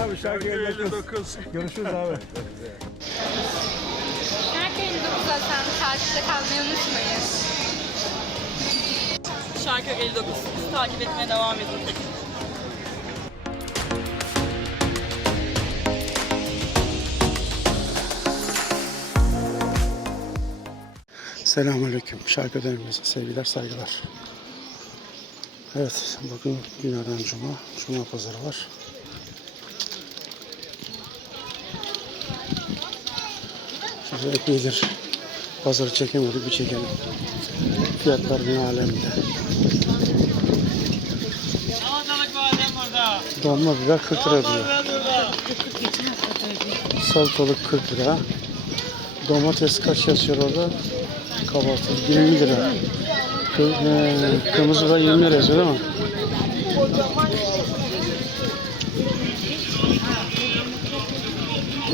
Abi şarkı 59. Görüşürüz abi. Şarkı 59'da sen takipte kalmayı unutmayın. Şarkı 59. Bizi takip etmeye devam edin. Selamünaleyküm. Şarkı dönemimize sevgiler, saygılar. Evet, bugün günlerden cuma. Cuma pazarı var. Şöyle epeydir pazarı çekemedik, bir çekelim. Fiyatlar ne alemde. Dolma biber 40 lira diyor. Salatalık 40 lira. Domates kaç yazıyor orada? Kabaklı 20 lira. E, Kırmızı da 20 lira yazıyor değil mi?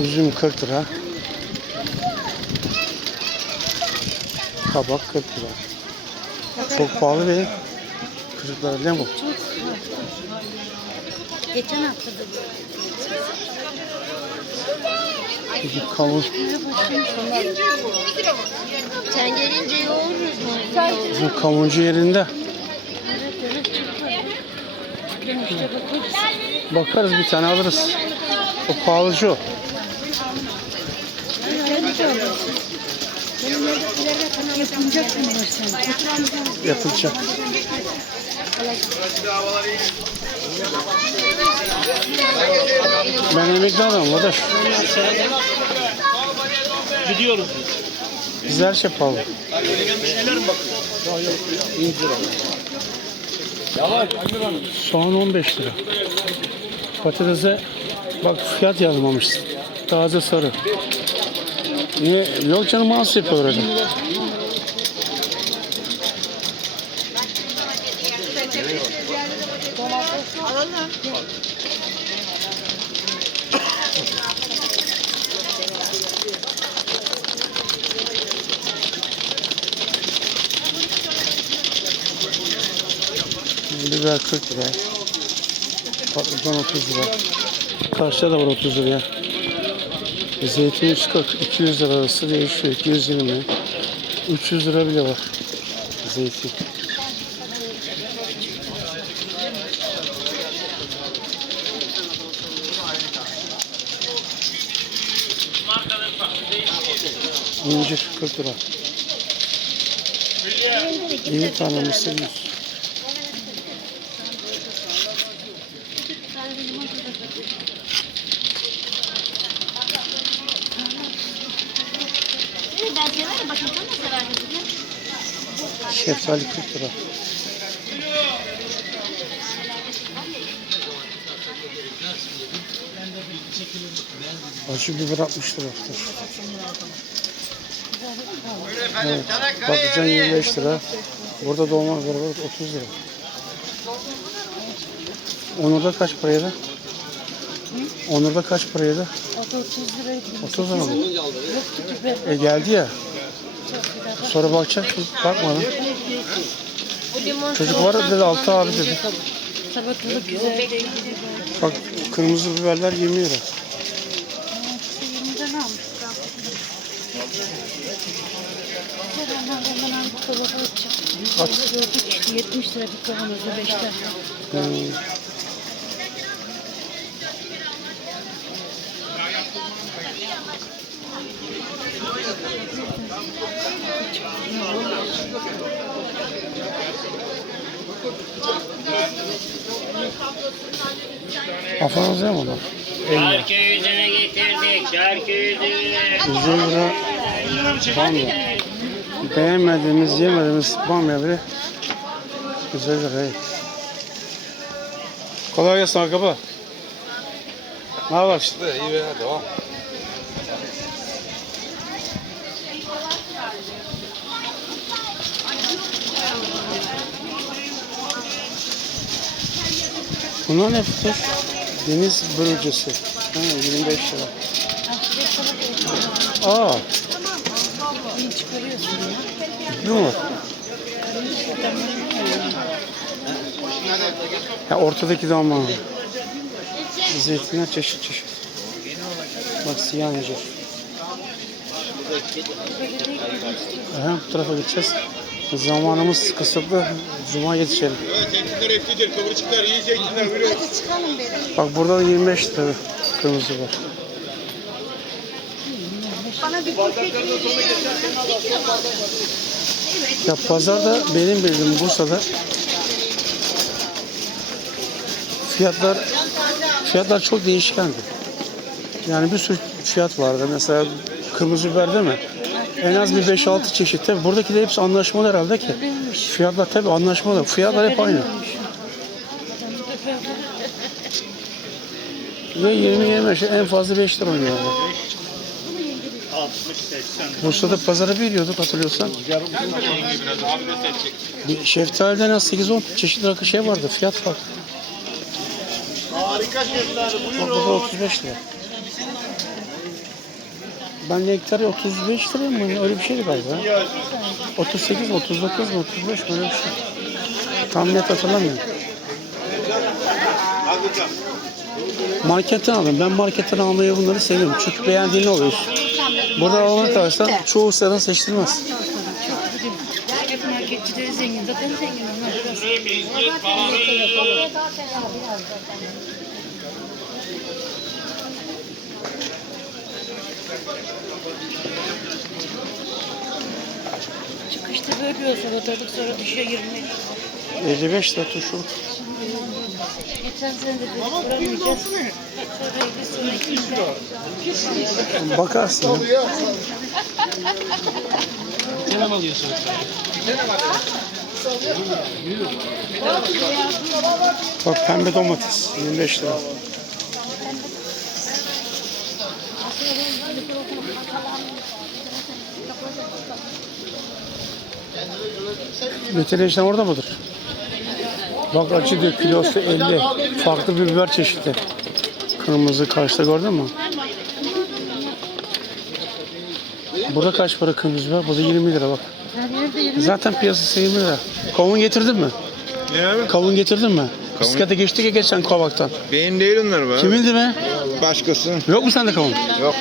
Üzüm 40 lira. Kabak 40 lira. Çok pahalı değil. Çocuklara ne bu? Geçen hafta da Peki kavun, sen gelince yoğururuz mu? bu kavuncu yerinde. Bakarız bir tane alırız. O pahalıcı o. Yapılacak. Ben emekli adamım arkadaş. Gidiyoruz biz. Biz her şey pahalı. Soğan 15 lira. Patatese bak fiyat yazmamış. Taze sarı. Niye? Yok canım az yapıyor orada. Biber 40 lira. Patlıcan 30 lira. Karşıda da var 30 liraya. Zeytin 140, 200 lira arası değişiyor. 220, 300 lira bile var. Zeytin. İncir 40 lira. 20 tane mısır 100. Ben severim bakın sen de seversin. Şeftali 40 lira. Acı biber 60 lira. Evet. Patlıcan 25 lira. Burada dolma biber var 30 lira. Onurda kaç paraydı? Onurda kaç paraydı? 30 liraydı. 30 lira mı? E geldi ya. Sonra bakacaksın. Bakmadım. Çocuk var dedi altı abi dedi. Salatalık güzel değil. Bak kırmızı biberler 20 lira. 20'den almıştık. Hemen hemen hemen bu salatalık çıktı. At. Gördük 70 lira bir kavanozda 5 tane. Hmm. Onlar? 50 lira. Şarkı yüzünü getirdik. Şarkı yüzünü. 150 lira bamya. Beğenmediğimiz, yemediğimiz bamya bile 150 lira. iyi. Kolay gelsin arkadaşlar. Ne var işte? İyi be devam. Bunlar ne tutar? Deniz börülcesi. Ha, 25 lira. Aa. Ne var? Ya ortadaki damla. Zeytinler çeşit çeşit. Bak siyah incir. Aha, bu tarafa gideceğiz. Zamanımız kısıtlı. Cuma yetişelim. Zeytinler etlidir, kıvırcıklar, iyi zeytinler. Hadi çıkalım beri. Bak burada da 25 lira kırmızı var. Bana bir köpek Ya pazarda benim bildiğim Bursa'da fiyatlar fiyatlar çok değişkendi. Yani bir sürü fiyat vardı. Mesela kırmızı biber değil mi? En az bir 5-6 çeşit. Tabii buradakiler hepsi anlaşmalı herhalde ki. Fiyatlar tabii anlaşmalı. Fiyatlar hep aynı. Ve 20-25 en fazla 5 lira oynuyorlar. 60-80. Bursa'da pazara bir gidiyorduk hatırlıyorsan. Bir şeftaliden az 8-10 çeşit rakı şey vardı. Fiyat farklı. Harika Bak buyurun. burada 35 lira. Ben hektarı 35 lira mı? Öyle bir şeydi galiba. 38, 39 mu? 35 mi? Öyle bir şey. Tam net hatırlamıyorum. Marketten aldım. Ben marketten almayı bunları seviyorum. Çünkü beğendiğini alıyorsun. Burada alana kalırsan çoğu sıradan seçtirmez. Hep marketçileri zengin. Zaten zengin onlar biraz. Çıkışta böyle bir salatalık sonra düşüyor 20. 55 lira turşuluk. Geçen sene de biz kuramayacağız. Sonra 50 sonra 200 Bakarsın. ya. Bak pembe domates 25 lira. Metin Eşten orada mıdır? Bak acı diyor kilosu 50. Farklı bir biber çeşidi. Kırmızı karşıda gördün mü? Burada kaç para kırmızı biber? Burada 20 lira bak. Her yerde 20 Zaten piyasası 20 lira. Kavun getirdin mi? Ne abi? Kavun getirdin mi? Bisiklete geçtik ya geçen kovaktan. Benim değil onlar be. Kimindi be? Başkası. Yok mu sende kavun? Yok.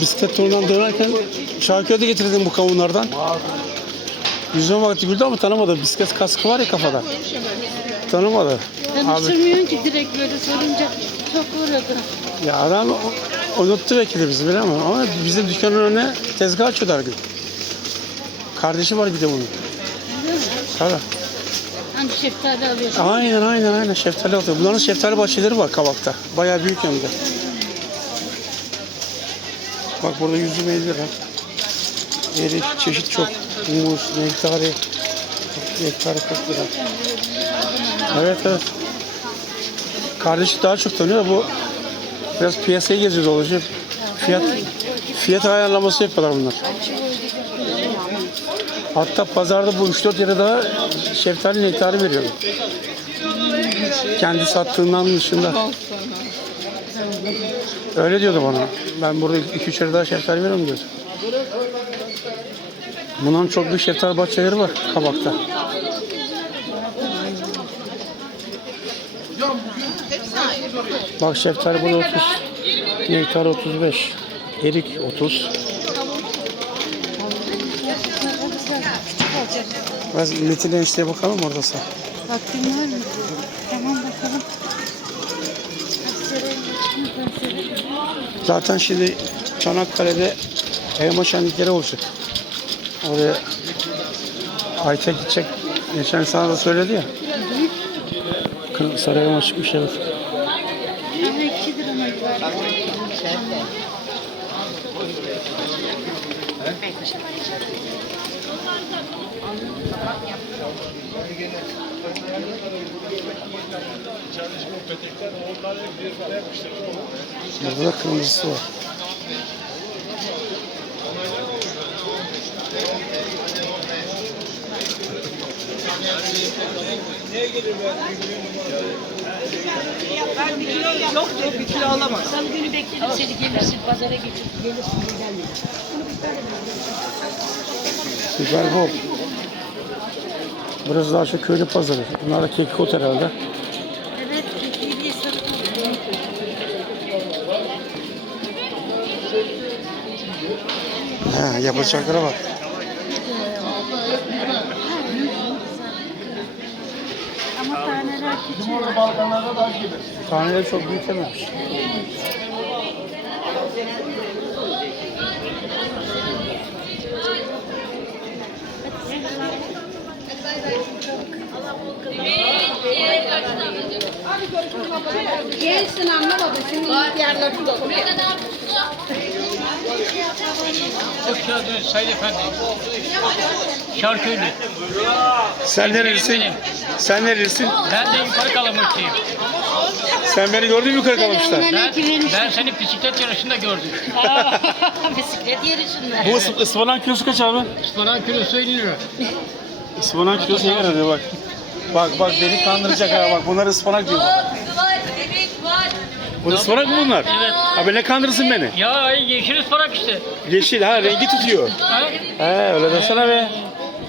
Bisiklet turundan dönerken Şarköy'de getirdim bu kavunlardan. Yüzüme baktı güldü ama tanımadı. Bisiklet kaskı var ya kafada. Tanımadı. Abi Tanıştırmıyorsun ki direkt böyle sorunca çok uğradı. ya adam unuttu belki de bizi bilemem ama bizim dükkanın önüne tezgah açıyordu her gün. Kardeşi var bir de bunun. Tabii. Hangi şeftali alıyorsun? Aynen aynen aynen şeftali atıyor. Bunların şeftali bahçeleri var Kavak'ta. Bayağı büyük hem de. Bak burada 150 lira. Erik çeşit çok. Muz, nektari. Nektari 40 lira. Evet evet. Kardeşi daha çok tanıyor bu biraz piyasayı geziyor dolaşıyor. Fiyat fiyat ayarlaması yapıyorlar bunlar. Hatta pazarda bu 3-4 yere daha şeftali nektarı veriyor. Kendi sattığından dışında. Öyle diyordu bana. Ben burada 2-3 yere daha şeftali veriyorum diyordu. Bunların çok büyük şeftali bahçeleri var Kabak'ta. Bak şeftali burada 30. Nektar 35. Erik 30. Küçük olacak. Biraz Metin enişteye bakalım orada sen. Vaktin var? Tamam bakalım. Kaç sene Zaten şimdi Çanakkale'de elma şenlikleri olacak. Oraya Aytek gidecek. Geçen sana da söyledi ya. Sarı elma çıkmış evet. Ama 2 lira mı var? Burada da kırmızısı var. Yok diyor bir kilo alamaz. Salı günü beklerim seni gelirsin pazara getir. Gelirsin gelme. Biber bol. Burası daha çok köylü pazarı. Bunlar da kekik herhalde. Evet, diye sarı Ha, yapacaklara bak. Ama taneler küçük. Taneleri çok büyütememiş. Gençsin anlamadı. Şimdi yerler burada. Hoş geldiniz Sayın Efendi. Şarköylü. Sen nerelisin? Sen nerelisin? Ben de yukarı kalamıştayım. Sen beni gördün mü yukarı kalmışlar? Ben, ben seni bisiklet yarışında gördüm. Bisiklet yarışında. Bu ıs- ıspanak kilosu kaç abi? Ispanak kilosu 50 lira. Ispanak kilosu ne kadar diyor bak. Bak bak beni kandıracak ha bak bunlar ıspanak diyor. Bu ıspanak mı bunlar? Evet. Abi ne kandırırsın beni? Ya yeşil ıspanak işte. Yeşil ha rengi tutuyor. Ha? He öyle desene be.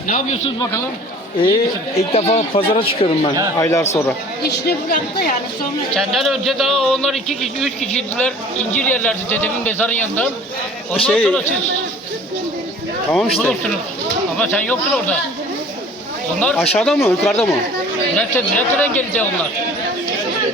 Ne yapıyorsunuz bakalım? İyi ilk defa pazara çıkıyorum ben aylar sonra. İşini bıraktı yani sonra. Senden önce daha onlar iki kişi, üç kişiydiler. İncir yerlerdi dedemin mezarın yanında. Ondan Şey- sonra siz Tamam işte. bulursunuz. Ama sen yoktun orada. Onlar Aşağıda mı yukarıda mı? Direkten, direkten geldi onlar.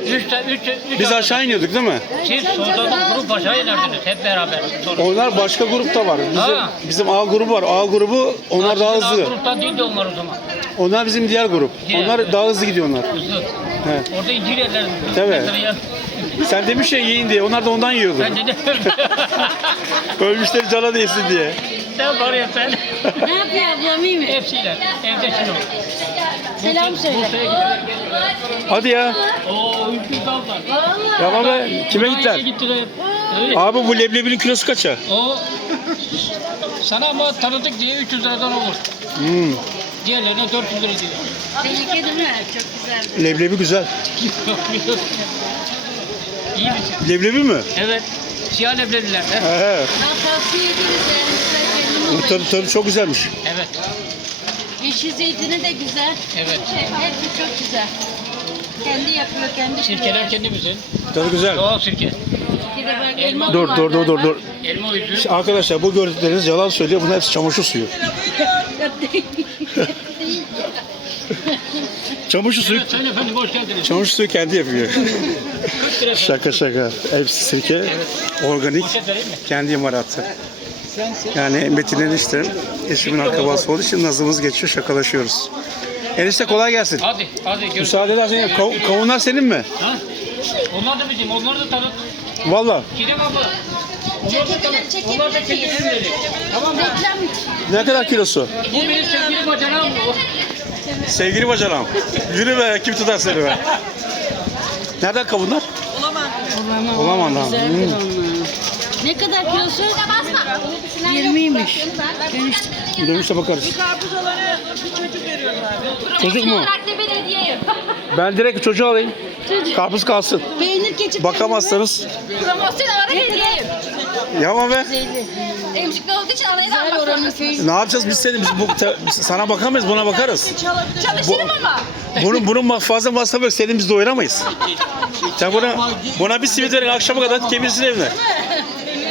Üç, te- üç, üç Biz aşağı iniyorduk değil mi? Siz sonradan grup aşağı inerdiniz hep beraber. Sonra. Onlar başka grupta var. Bizim, Ha. bizim A grubu var. A grubu onlar daha Sizin hızlı. gruptan değildi onlar o zaman. Onlar bizim diğer grup. Diğer. Onlar daha hızlı gidiyor onlar. Hızlı. He. Orada incir yerlerdi. Tabii. Yan- Sen demiş ya yiyin diye. Onlar da ondan yiyordu. Ben dedim. Ölmüşleri cana değsin diye. Sen var ya sen. Ne yapıyor ablam iyi mi? Hepsiyle. Evde şimdi. Selam söyle. Hadi ya. Oo, üç yüz dallar. Tamam be. Kime gittiler? Gittiler. Abi bu leblebinin kilosu kaça? O sana ama tanıdık diye 300 liradan olur. Hmm. Diğerlerine 400 lira diyor. Tehlike değil mi? Çok güzel. Leblebi güzel. İyi misin? Leblebi mi? Evet. Siyah lebleriler. He he. Ben tavsiye ederiz. Bu tadı, tadı çok güzelmiş. Evet. Yeşil zeytini de güzel. Evet. Hepsi çok güzel. Kendi yapıyor, kendi Sirkeler kendimizin. Tadı güzel. Doğal sirke. Bir de bak Elma. Dur var dur dur dur galiba. dur. Elma üzüm. İşte Arkadaşlar bu gördükleriniz yalan söylüyor. Bunlar hepsi çamaşır suyu. Çamaşır suyu, Evet Sayın Efendim hoş geldiniz. çamaşır suyu kendi yapıyor. 40 lira efendim. şaka şaka. Hepsi sirke, organik, Poşet vereyim mi? kendi imalatı. Yani Metin enişte, eşimin akrabası olduğu için nazımız geçiyor, şakalaşıyoruz. Enişte kolay gelsin. Hadi hadi görüşürüz. Müsaade edersen kav- kavunlar senin mi? Ha? Onlar da bizim. Onlar da tanıt. Valla. Çiğdem abla. Onlar da tanıt. Onlar da kendi ürünleri. Tamam mı? Ne kadar kilosu? Bu benim sevgili bacanağım bu. Sevgili bacanağım. Yürü be, kim tutar seni be? Nereden kavunlar? Olamam. Olaman'dan. Güzeldir Hmm. Ne kadar kilosu? 20'ymiş. Dönüştü. Dönüşte bakarız. Çocuk mu? Olarak da bir hediye Ben direkt çocuğu alayım. Karpuz kalsın. Peynir keçi Bakamazsanız. Promosyon olarak hediye Yapma be. Emcikli olduğu için alayı da almak oranın zorundasın. peynir. Ne yapacağız biz seni? Biz bu, te- biz sana bakamayız, buna bakarız. Çalışırım ama. Bunun, bunun fazla masrafı yok. Seni biz doyuramayız. Sen buna, buna bir simit verin akşama kadar kemirsin evine.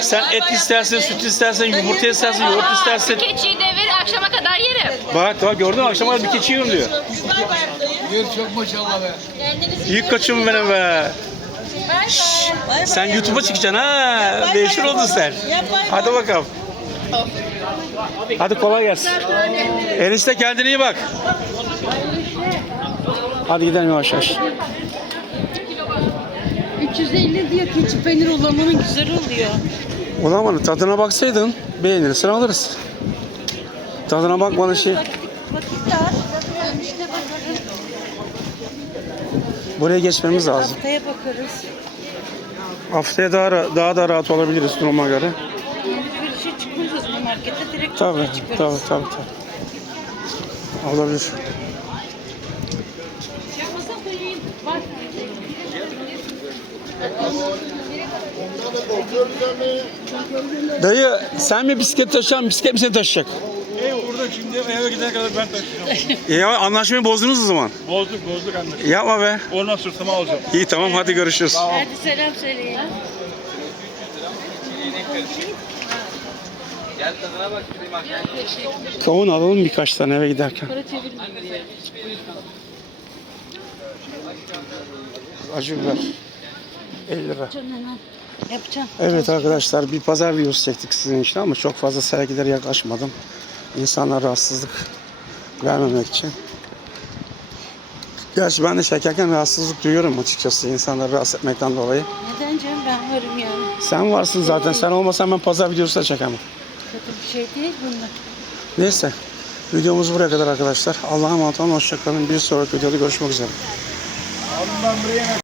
Sen et istersen, süt istersen, yumurta istersen, yoğurt istersen. Keçiyi devir akşama kadar yerim. Bak bak gördün mü akşama kadar bir keçi yiyorum diyor. İyi kaçım benim be. Sen YouTube'a çıkacaksın ha. Meşhur oldun sen. Hadi bakalım. Hadi kolay gelsin. Enişte kendine iyi bak. Hadi gidelim yavaş yavaş. 350 diyor keçi peynir ulamanın güzel oluyor. Ulan bana tadına baksaydın beğenirsen alırız. Tadına bakmanın şey. Buraya geçmemiz lazım. Haftaya bakarız. Haftaya daha, daha da rahat olabiliriz duruma göre. Alışverişe çıkmayacağız bu markete direkt Tabii, çıkarız. tabii, tabii, tabii. Olabilir. Dayı sen mi bisiklet taşıyan, bisiklet mi seni taşıyacak? şimdi eve gidene kadar ben taşıyacağım. E ya anlaşmayı bozdunuz o zaman. bozduk bozduk anlaşıldı. Yapma be. Ondan sırtıma alacağım. İyi tamam hadi görüşürüz. Hadi selam söyleyin. Kavun alalım birkaç tane eve giderken. Acı biber. 50 lira. Yapacağım. Evet arkadaşlar bir pazar videosu çektik sizin için ama çok fazla sergilere yaklaşmadım. İnsanlara rahatsızlık vermemek için. Gerçi ben de çekerken rahatsızlık duyuyorum açıkçası insanları rahatsız etmekten dolayı. Neden canım ben varım yani. Sen varsın zaten. Sen olmasan ben pazar videosu da çekemem. Kötü bir şey değil bunlar. Neyse. Videomuz buraya kadar arkadaşlar. Allah'a emanet olun. Hoşçakalın. Bir sonraki videoda görüşmek üzere. Abi ben buraya